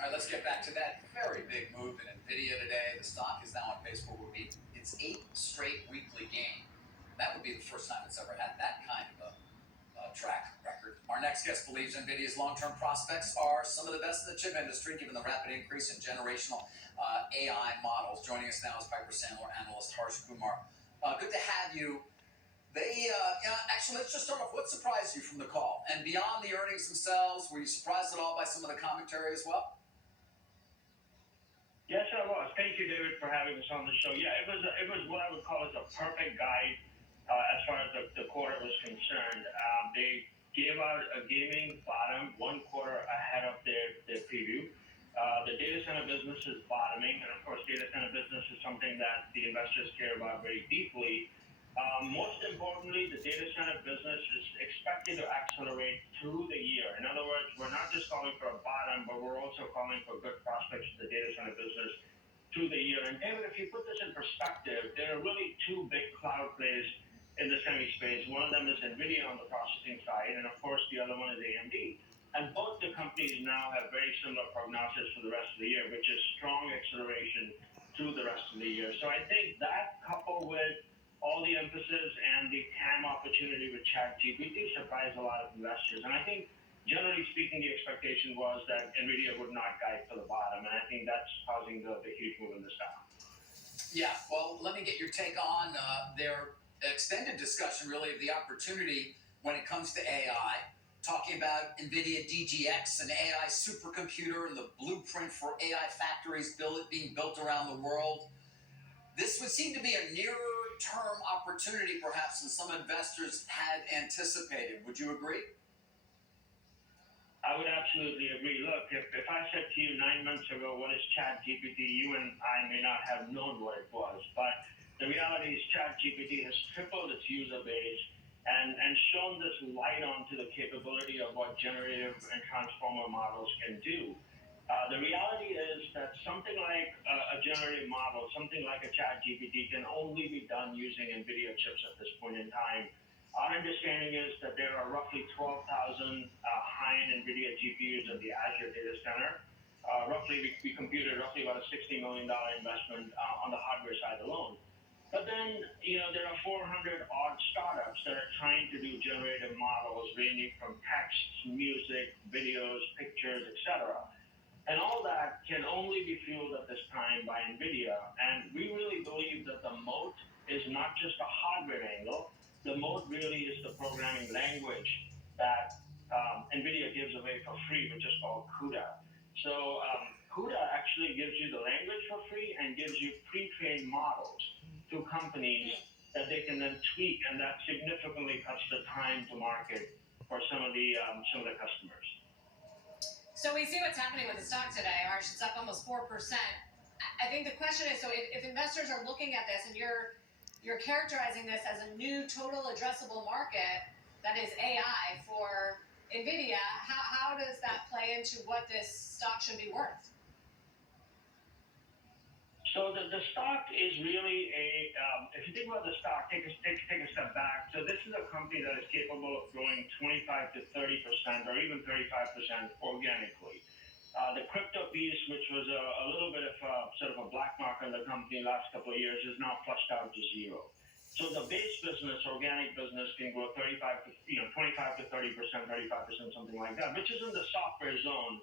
All right, let's get back to that very big move in Nvidia today. The stock is now on pace for what would be its 8th straight weekly gain. That would be the first time it's ever had that kind of a track record. Our next guest believes Nvidia's long-term prospects are some of the best in the chip industry, given the rapid increase in generational AI models. Joining us now is Piper Sandler analyst Harsh Kumar. Good to have you. Actually, let's just start off. What surprised you from the call? And beyond the earnings themselves, were you surprised at all by some of the commentary as well? Yes, I was. Thank you, David, for having us on the show. Yeah, it was what I would call as a perfect guide as far as the quarter was concerned. They gave out a gaming bottom 1 quarter ahead of their preview. The data center business is bottoming, and of course, data center business is something that the investors care about very deeply. Most importantly, the data center business is expected to accelerate through the year. In other words, we're not just calling for a bottom, but we're also calling for good prospects for the data center business through the year. And David, if you put this in perspective, there are really two big cloud plays in the semi space. One of them is Nvidia on the processing side, and of course, the other one is AMD. And both the companies now have very similar prognosis for the rest of the year, which is strong acceleration through the rest of the year. So I think that, coupled with all the emphasis and the TAM opportunity with ChatGPT, surprised a lot of investors. And I think, generally speaking, the expectation was that Nvidia would not guide for the bottom, and I think that's causing the huge move in the stock. Yeah, well, let me get your take on their extended discussion, really, of the opportunity when it comes to AI, talking about NVIDIA DGX, an AI supercomputer, and the blueprint for AI factories being built around the world. This would seem to be a nearer-term opportunity, perhaps, than some investors had anticipated. Would you agree? I would absolutely agree. Look, if I said to you 9 months ago, what is ChatGPT, you and I may not have known what it was. But the reality is ChatGPT has tripled its user base and shown this light onto the capability of what generative and transformer models can do. The reality is that something like a generative model, something like a ChatGPT, can only be done using NVIDIA chips at this point in time. Our understanding is that there are roughly 12,000 high-end NVIDIA GPUs at the Azure data center. We computed roughly about a $60 million investment on the hardware side alone. But then, there are 400-odd startups that are trying to do generative models ranging from text, music, videos, pictures, etc. And all that can only be fueled at this time by NVIDIA. And we really believe that the moat is not just a hardware angle. The moat really is the programming language that NVIDIA gives away for free, which is called CUDA. So CUDA actually gives you the language for free and gives you pre-trained models to companies that they can then tweak, and that significantly cuts the time to market for some of the customers. So we see what's happening with the stock today, Harsh. It's up almost 4%. I think the question is, so if investors are looking at this and you're characterizing this as a new total addressable market that is AI for NVIDIA, how does that play into what this stock should be worth? So the stock is really if you think about the stock, take a step back. So this is a company that is capable of growing 25 to 30% or even 35% organically. The crypto piece, which was a little bit of sort of a black mark on the company last couple of years, is now flushed out to zero. So the base business, organic business, can grow 25 to 30%, 35%, something like that, which is in the software zone.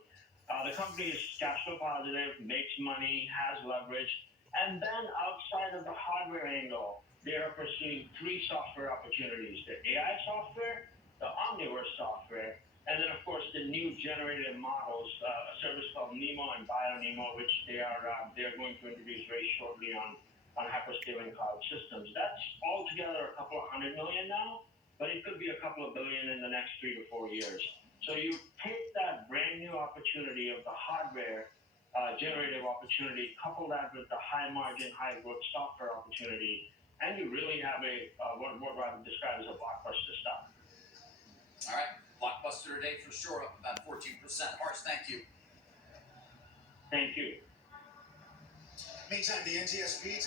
The company is cash flow positive, makes money, has leverage. And then outside of the hardware angle, they are pursuing 3 software opportunities: the AI software, the Omniverse software, and then, of course, the new generative models, a service called Nemo and BioNemo, which they are going to introduce very shortly on hyperscaling cloud systems. That's altogether a couple of $100 million now, but it could be a couple of billion in the next 3 to 4 years. So you take that brand new opportunity of the hardware generative opportunity, couple that with the high margin, high growth software opportunity, and you really have what I would describe as a blockbuster stock. All right, blockbuster today for sure, up about 14%. Harsh, thank you. Thank you. Meantime, the NTSP